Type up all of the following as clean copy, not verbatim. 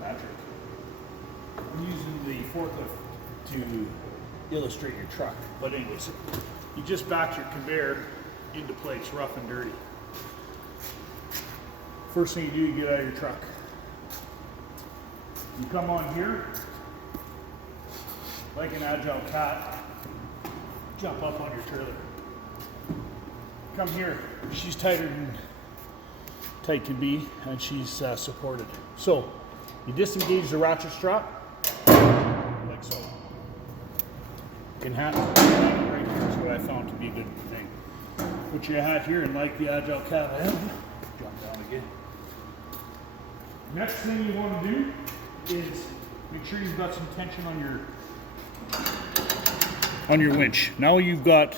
Patrick. I'm using the forklift to illustrate your truck. But anyways, you just back your conveyor into place, rough and dirty. First thing you do, you get out of your truck. You come on here, like an agile cat, jump up on your trailer. Come here, she's tighter than tight can be, and she's supported. So, you disengage the ratchet strap, like so. Can happen right here is what I found to be a good thing. Put your hat here, and like the agile cat I am, jump down again. Next thing you want to do is make sure you've got some tension on your winch. Now you've got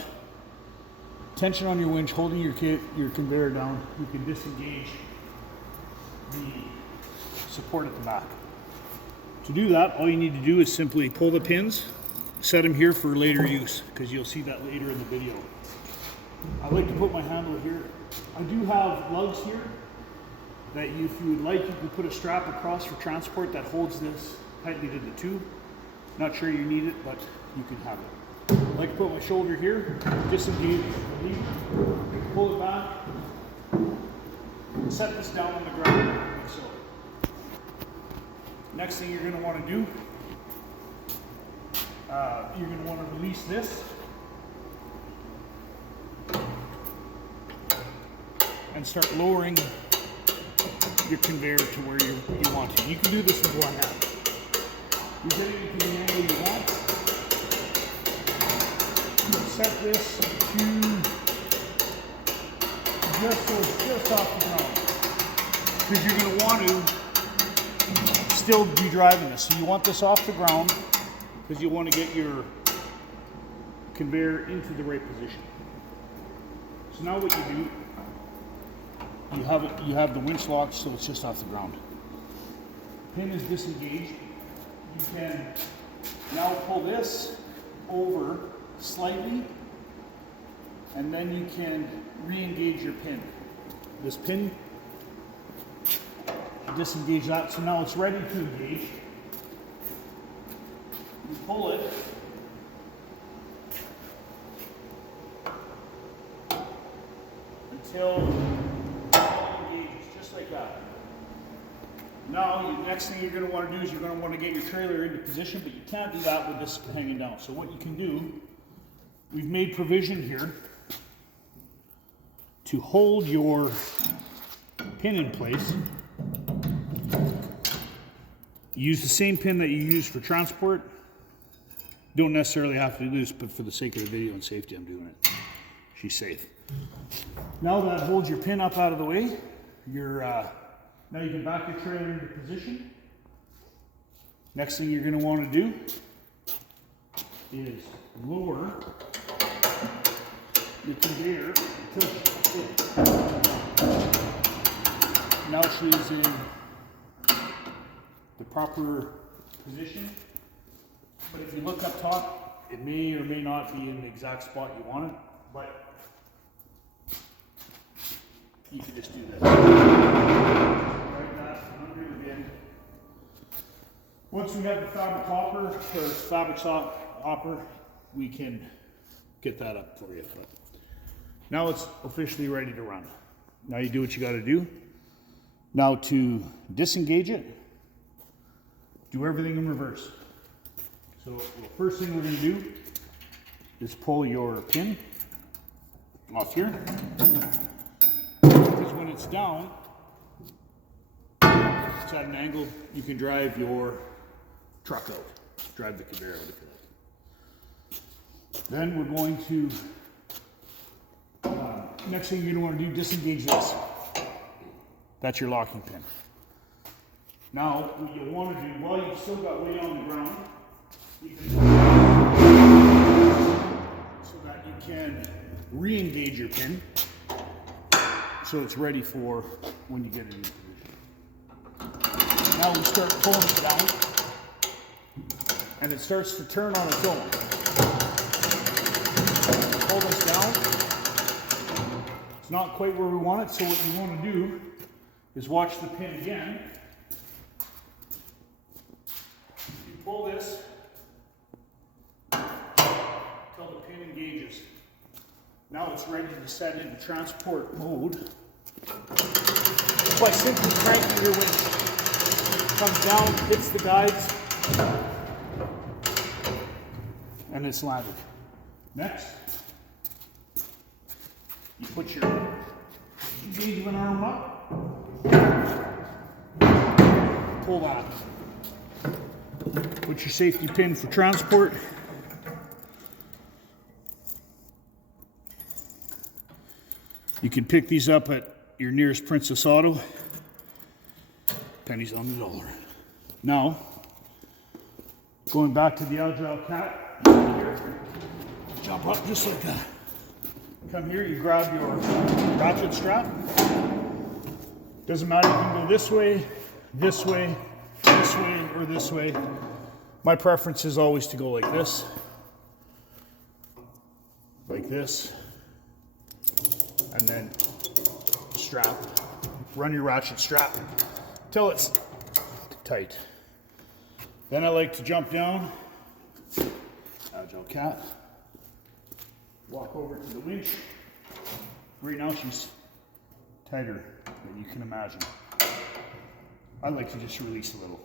tension on your winch holding your conveyor down. You can disengage the support at the back. To do that, all you need to do is simply pull the pins, set them here for later use, because you'll see that later in the video. I like to put my handle here. I do have lugs here that if you would like, you can put a strap across for transport that holds this tightly to the tube. Not sure you need it, but you can have it. I like to put my shoulder here, disengage the lead, pull it back, set this down on the ground like so. Next thing you're going to want to do, you're going to want to release this and start lowering your conveyor to where you want to. You can do this with one hand. You get it into the angle you want. Set this to just off the ground, because you're going to want to still be driving this. So you want this off the ground because you want to get your conveyor into the right position. So now what you do, you have the winch locked so it's just off the ground. Pin is disengaged. You can now pull this over slightly, and then you can re-engage your pin. This pin, disengage that, so now it's ready to engage. You pull it, until it engages, just like that. Now, the next thing you're going to want to do is you're going to want to get your trailer into position, but you can't do that with this hanging down. So what you can do, we've made provision here to hold your pin in place. Use the same pin that you use for transport. Don't necessarily have to do this, but for the sake of the video and safety, I'm doing it. She's safe. Now that holds your pin up out of the way, now you can back your trailer into position. Next thing you're going to want to do is lower your conveyor until now she's in the proper position. But if you look up top, it may or may not be in the exact spot you want it, but you can just do this. Right that under the bin. Once we have the fabric hopper, or fabric hopper, we can get that up for you. But now it's officially ready to run. Now you do what you got to do. Now to disengage it, do everything in reverse. So the first thing we're going to do is pull your pin off here. Because when it's down, it's at an angle, you can drive your truck out, drive the conveyor out if you like. Then we're going to, next thing you're going to want to do, disengage this. That's your locking pin. Now, what you want to do, while you've still got weight on the ground, you can, so that you can re-engage your pin so it's ready for when you get it in position. Now we start pulling it down, and it starts to turn on its own. Pull this down. It's not quite where we want it, so what you want to do is watch the pin again. pull this until the pin engages. Now it's ready to set into transport mode by simply cranking your winch. Comes down, hits the guides, and it's landed. Next, you put your engagement arm up, pull that. Put your safety pin for transport. You can pick these up at your nearest Princess Auto. Pennies on the dollar. Now, going back to the Agile Cat, here, jump up just like that. Come here, you grab your ratchet strap. Doesn't matter, you can go this way, this way, this way, or this way. My preference is always to go like this, and then strap. Run your ratchet strap till it's tight. Then I like to jump down, Agile Cat, walk over to the winch. Right now she's tighter than you can imagine. I like to just release a little.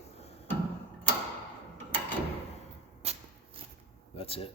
That's it.